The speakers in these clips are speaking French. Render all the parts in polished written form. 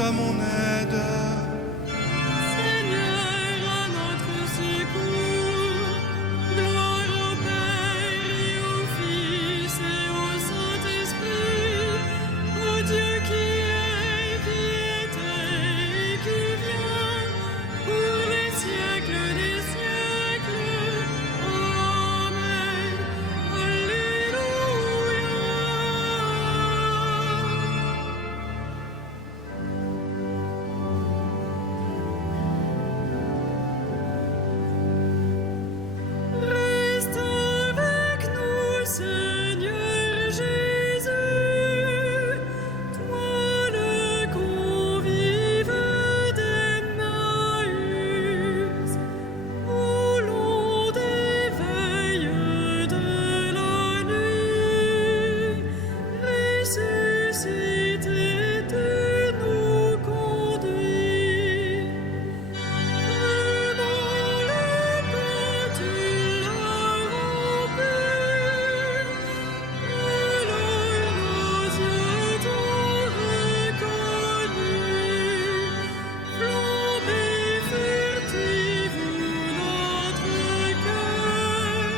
à mon aide. Seigneur, à notre secours, gloire au Père et au Fils et au Saint-Esprit, au Dieu qui est, qui était et qui vient, pour les siècles des siècles. Amen. Alléluia. Reste avec nous, Seigneur Jésus, toi le convive d'Emmaüs, au long des veilles de la nuit, ressuscité tu nous conduis. Prenons le pain, tu l'as rompu, alors nos yeux t'ont reconnu. Flambée furtive notre cœur,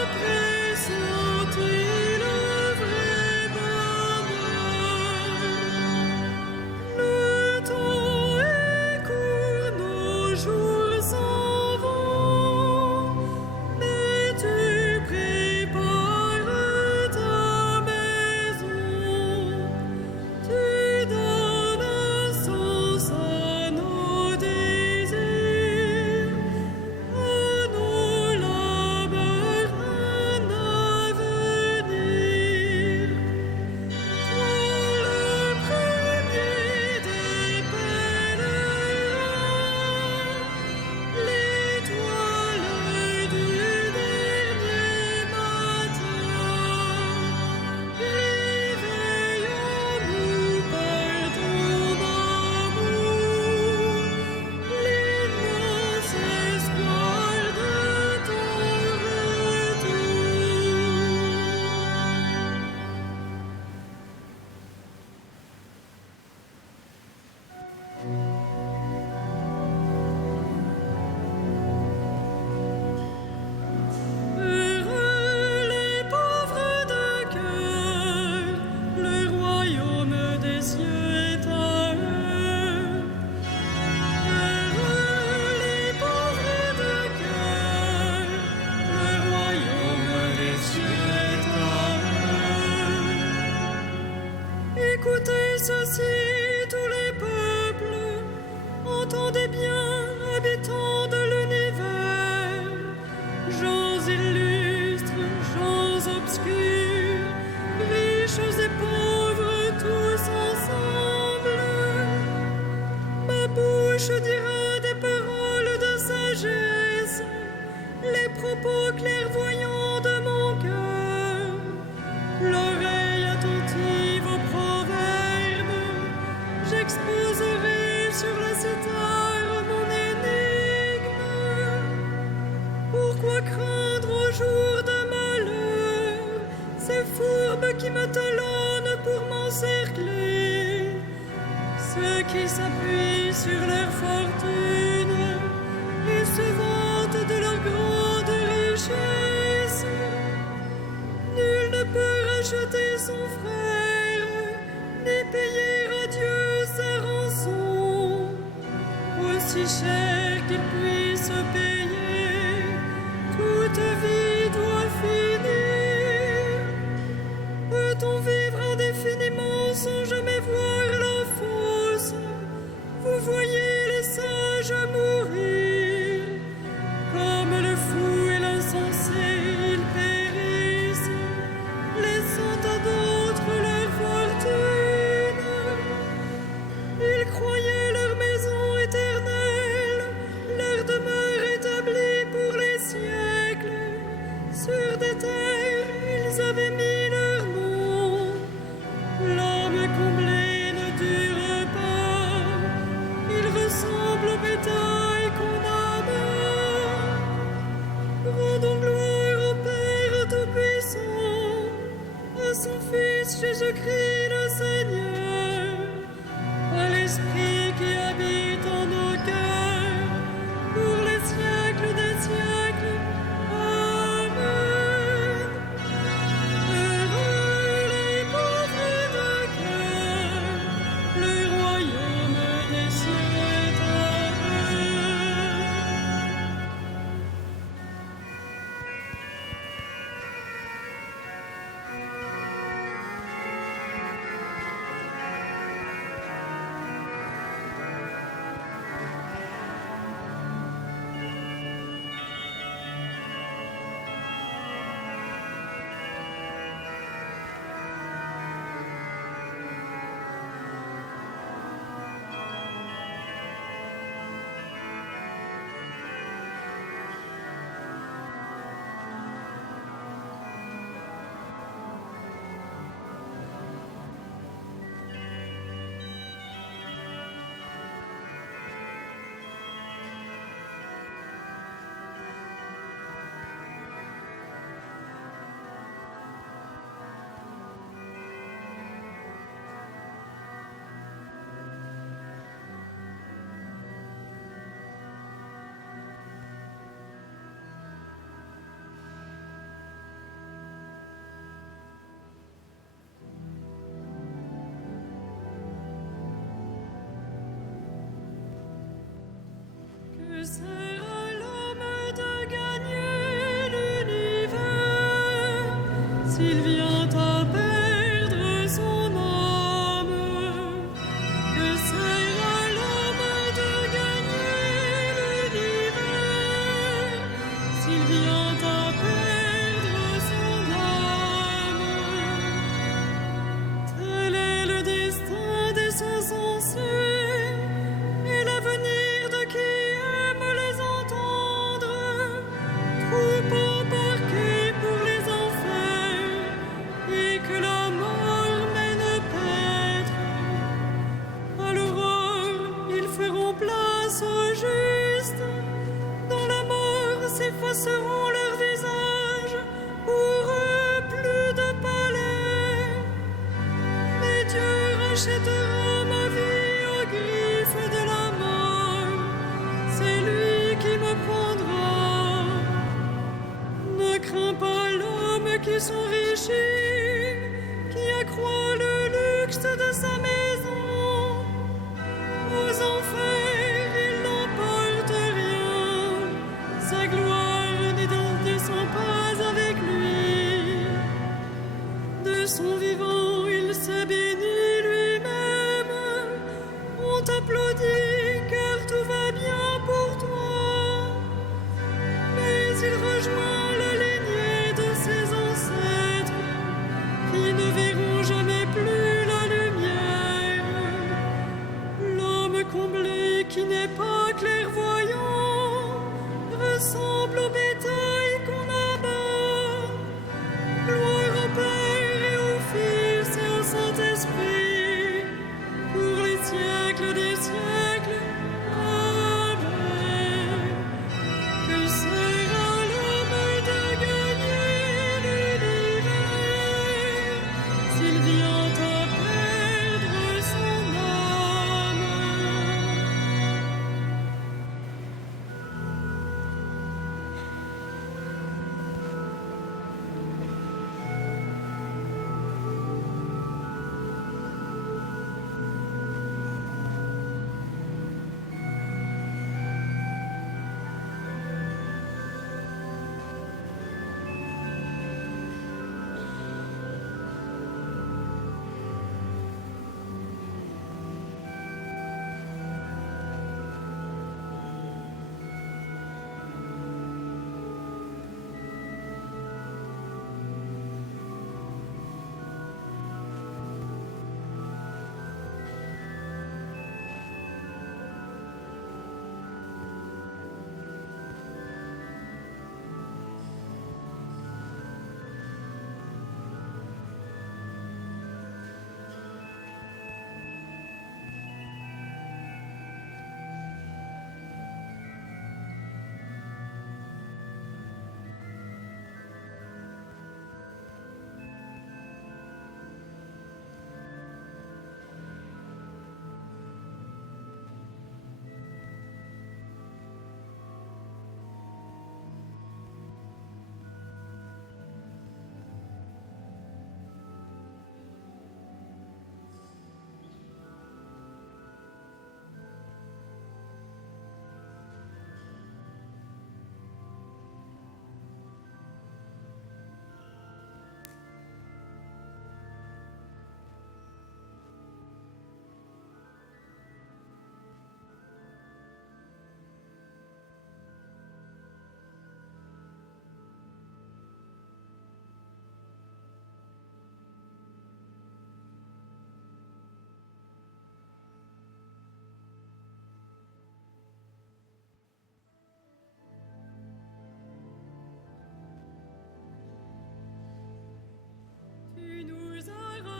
après sentit le vrai bonheur. Le temps est court, nos jours s'en vont, mais tu prépares ta maison. Tu donnes un sens à nos désirs, à nos labeurs un avenir. Toi le premier des pèlerins, l'étoile du dernier matin, réveillons-nous par ton amour, l'immense espoir de ton retour. Heureux les pauvres de cœur, le royaume des cieux est à eux. Heureux les pauvres de cœur, le royaume des cieux est à eux. Écoutez ceci, tous les peuples, entendez bien, habitants de l'univers, gens illustres, gens obscurs, riches et pauvres, tous ensemble. Ma bouche dira des paroles de sagesse, les propos clairvoyants de mon cœur, l'oreille attentive aux proverbes. J'exposerai sur la cithare mon énigme. Pourquoi craindre au jour de malheur ces fourbes qui me talonnent pour m'encercler, ceux qui s'appuient sur leur fortune et se vantent de leur grande richesse? Nul ne peut racheter son frère, ni payer à Dieu sa rançon, aussi cher qu'il puisse payer. Toute vie doit finir. Peut-on vivre indéfiniment sans jamais voir la fosse? Vous voyez les sages mourir, comme le fou et l'insensé, ils périssent, laissant à d'autres leur fortune. Ils croyaient leur maison éternelle, leur demeure établie pour les siècles. Sur des terres, ils avaient mis leur nom. L'âme comblée ne dure pas, ils ressemblent au bétail qu'on abat. Rendons gloire au Père Tout-Puissant, à son Fils Jésus-Christ le Seigneur, s'il vient à perdre son âme, que sert à l'homme de gagner l'univers, s'il vient à perdre son âme. Tel est le destin des insensés et l'avenir de qui aime les entendre, troupeau parqué pour les enfers et que la mort mène paître. À l'aurore, ils feront place aux justes, dans la mort s'effaceront leurs visages, pour eux plus de palais. Mais Dieu rachètera ma vie aux griffes de la mort, c'est lui qui me prendra. Ne crains pas l'homme qui s'enrichit, qui accroît le luxe de sa maison. Aux enfers, il n'emporte rien, sa gloire ne descend pas avec lui. De son vivant, il s'est béni lui-même. On t'applaudit car tout va bien pour toi. Mais il rejoint la lignée de ses ancêtres qui ne verront jamais plus la lumière. L'homme comblé qui n'est pas clairvoyant ressemble au bétail qu'on abat. Gloire au Père et au Fils et au Saint-Esprit, pour les siècles des siècles. Amen. Que sert à l'homme de gagner l'univers, s'il vient à perdre son âme?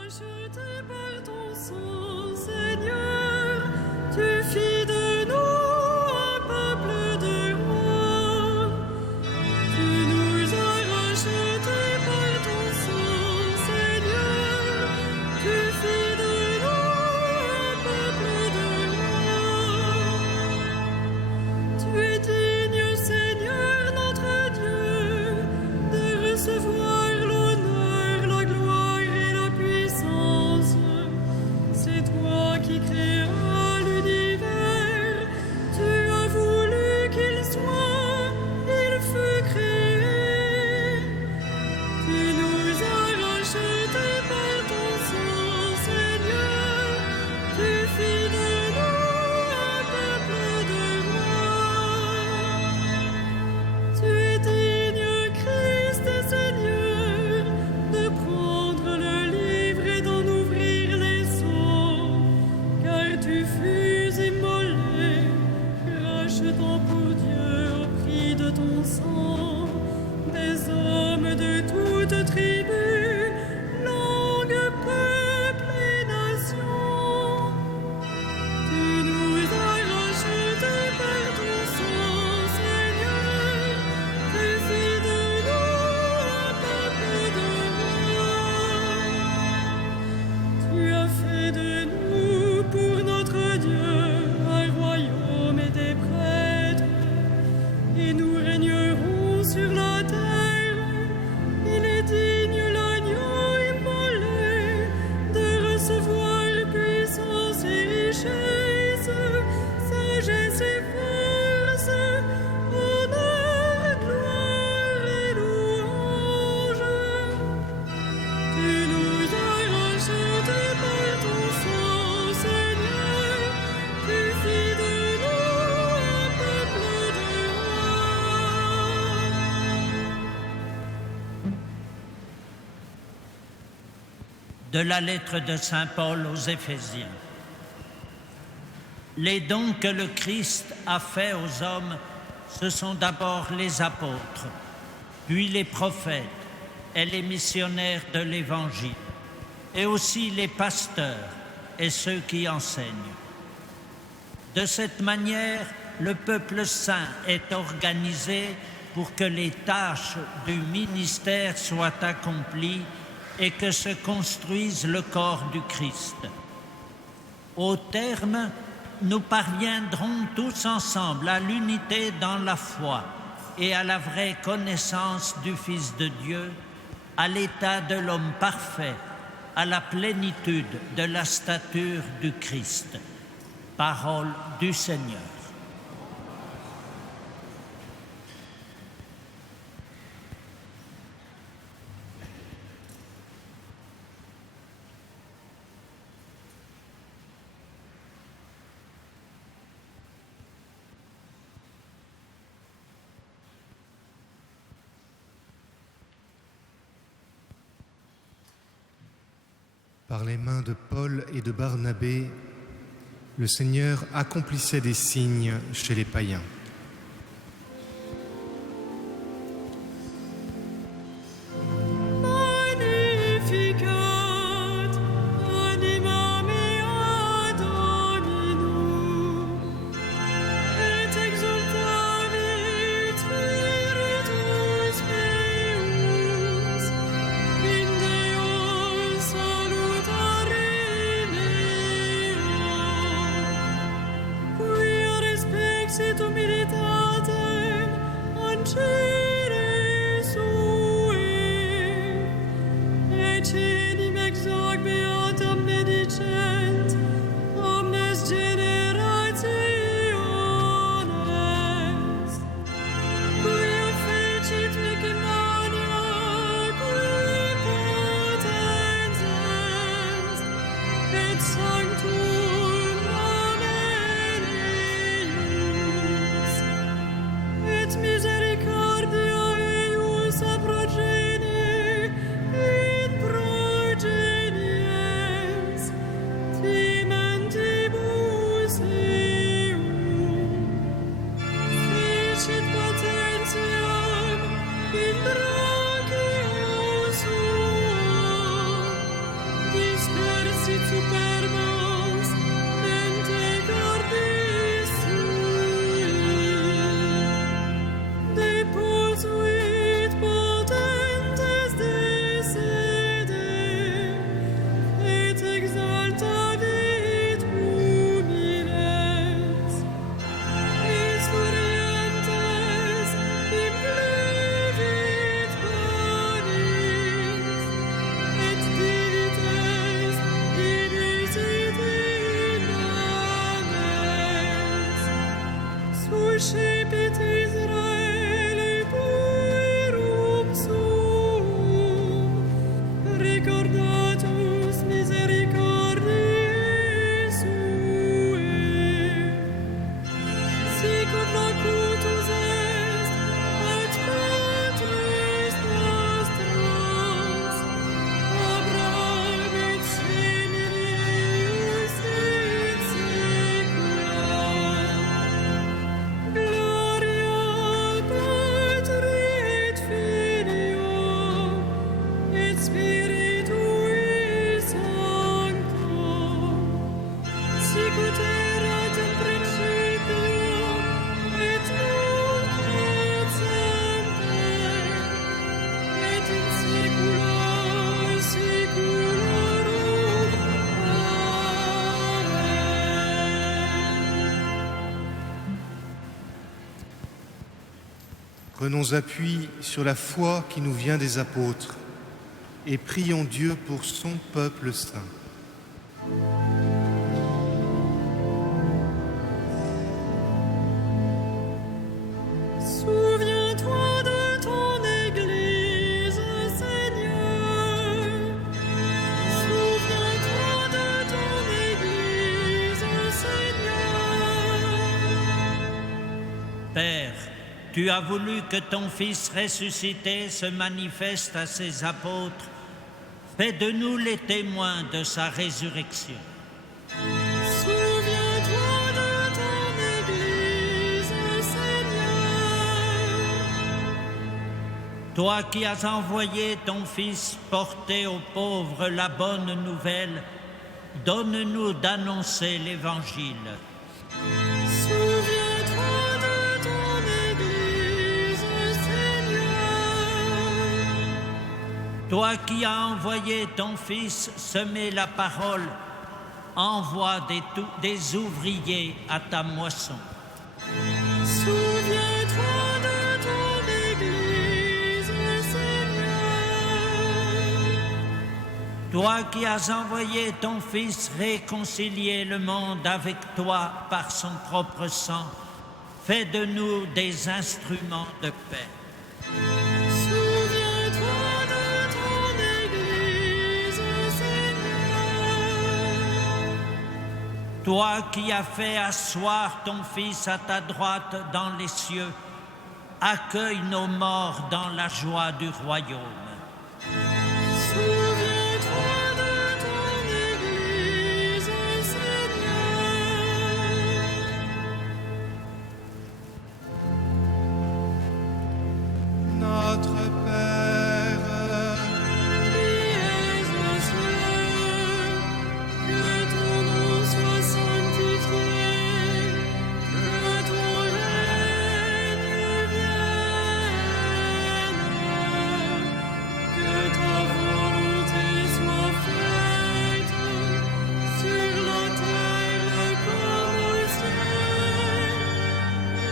Racheté par ton sang, Seigneur, tu fis de nous un peuple de rois. Tu nous as rachetés par ton sang, Seigneur, tu fis de nous un peuple de rois. Tu es digne, Seigneur, notre Dieu, de recevoir l'honneur, la gloire et la puissance. C'est toi qui créas l'univers. tribus, langues, peuples et nations. Tu nous as rachetés par ton sang, Seigneur. Tu fis de nous un peuple de rois. Tu as fait de nous pour notre Dieu un royaume et des prêtres, et nous régnerons sur la terre. Il est digne l'agneau immolé de recevoir puissance et richesse, sagesse et force, honneur, gloire et louange. Tu nous as rachetés par ton sang, Seigneur. Tu fis de nous un peuple de rois. De la lettre de Saint Paul aux Éphésiens. Les dons que le Christ a faits aux hommes, ce sont d'abord les apôtres, puis les prophètes et les missionnaires de l'Évangile, et aussi les pasteurs et ceux qui enseignent. De cette manière, le peuple saint est organisé pour que les tâches du ministère soient accomplies et que se construise le corps du Christ. Au terme, nous parviendrons tous ensemble à l'unité dans la foi et à la vraie connaissance du Fils de Dieu, à l'état de l'homme parfait, à la plénitude de la stature du Christ. Parole du Seigneur. Par les mains de Paul et de Barnabé, le Seigneur accomplissait des signes chez les païens. Magnificat, anima mea Dominum, et exultavit spiritus meus, in Deo salutare meo, quia respexit humilitatem ancere sue, et enim exac beatam benedicent omnes generationes, quia fecit mihi mania, qui potens est, et sanctum nomen eius, et misericordia eius a progenie in progenies, timentibus eum, fecit potentiam in brachio suo, dispersit superbos mente cordis sui, deposuit potentes de sede, et exaltavit humiles, Isurientes implevit panis, et divites dimisit in manes. Suscipit Israele puerum suum, recordatus misericordiae sue. Sicut locutus est ad patres nostros, Abraham et seminius in saecula. Gloria Prenons appui sur la foi qui nous vient des apôtres et prions Dieu pour son peuple saint. Souviens-toi de ton Église, Seigneur. Souviens-toi de ton Église, Seigneur. Père, tu as voulu que ton Fils ressuscité se manifeste à ses apôtres. Fais de nous les témoins de sa résurrection. Souviens-toi de ton Église, Seigneur. Toi qui as envoyé ton Fils porter aux pauvres la bonne nouvelle, donne-nous d'annoncer l'Évangile. Souviens-toi de ton Église, Seigneur. Toi qui as envoyé ton Fils semer la parole, envoie des ouvriers à ta moisson. Souviens-toi de ton Église, Seigneur. Toi qui as envoyé ton Fils réconcilier le monde avec toi par son propre sang, fais de nous des instruments de paix. Souviens-toi de ton Église, Seigneur. Toi qui as fait asseoir ton Fils à ta droite dans les cieux, accueille nos morts dans la joie du royaume. Souviens-toi de ton Église, Seigneur. Notre Père, Qui es aux cieux, que ton nom soit sanctifié, que ton règne vienne, que ta volonté soit faite sur la terre comme au ciel.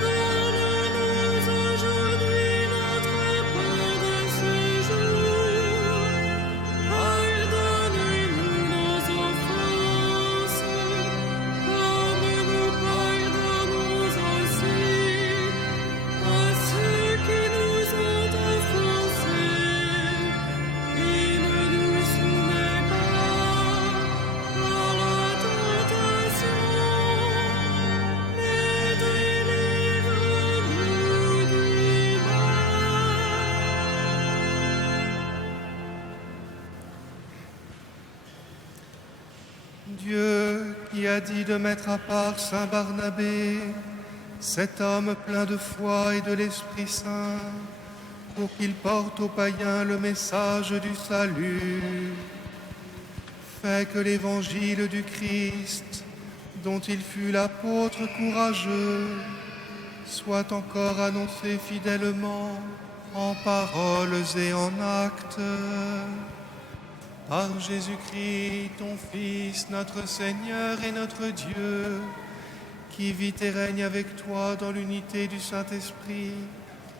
Donne-nous aujourd'hui notre pain de ce jour. Pardonne-nous nos offenses, comme nous pardonnons aussi à ceux qui nous ont offensés. Et ne nous soumets pas à la tentation, mais délivre-nous du mal. Dieu qui a dit de mettre à part Saint Barnabé, cet homme plein de foi et de l'Esprit Saint, pour qu'il porte aux païens le message du salut. Fais que l'évangile du Christ, dont il fut l'apôtre courageux, soit encore annoncé fidèlement en paroles et en actes. Par Jésus-Christ, ton Fils, notre Seigneur et notre Dieu, qui vit et règne avec toi dans l'unité du Saint-Esprit,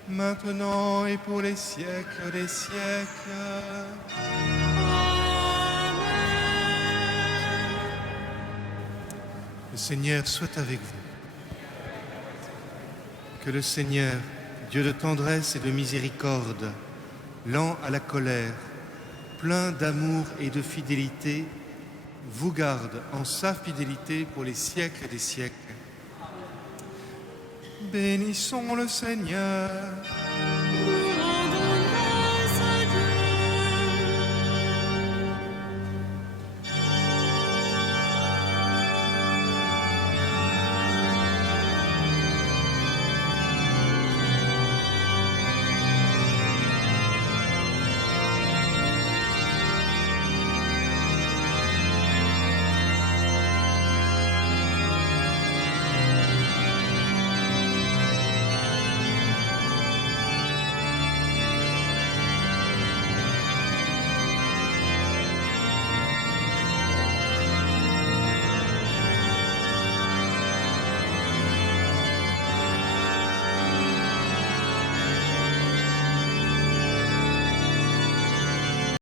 maintenant et pour les siècles des siècles. Le Seigneur soit avec vous. Que le Seigneur, Dieu de tendresse et de miséricorde, lent à la colère, plein d'amour et de fidélité, vous garde en sa fidélité pour les siècles des siècles. Bénissons le Seigneur.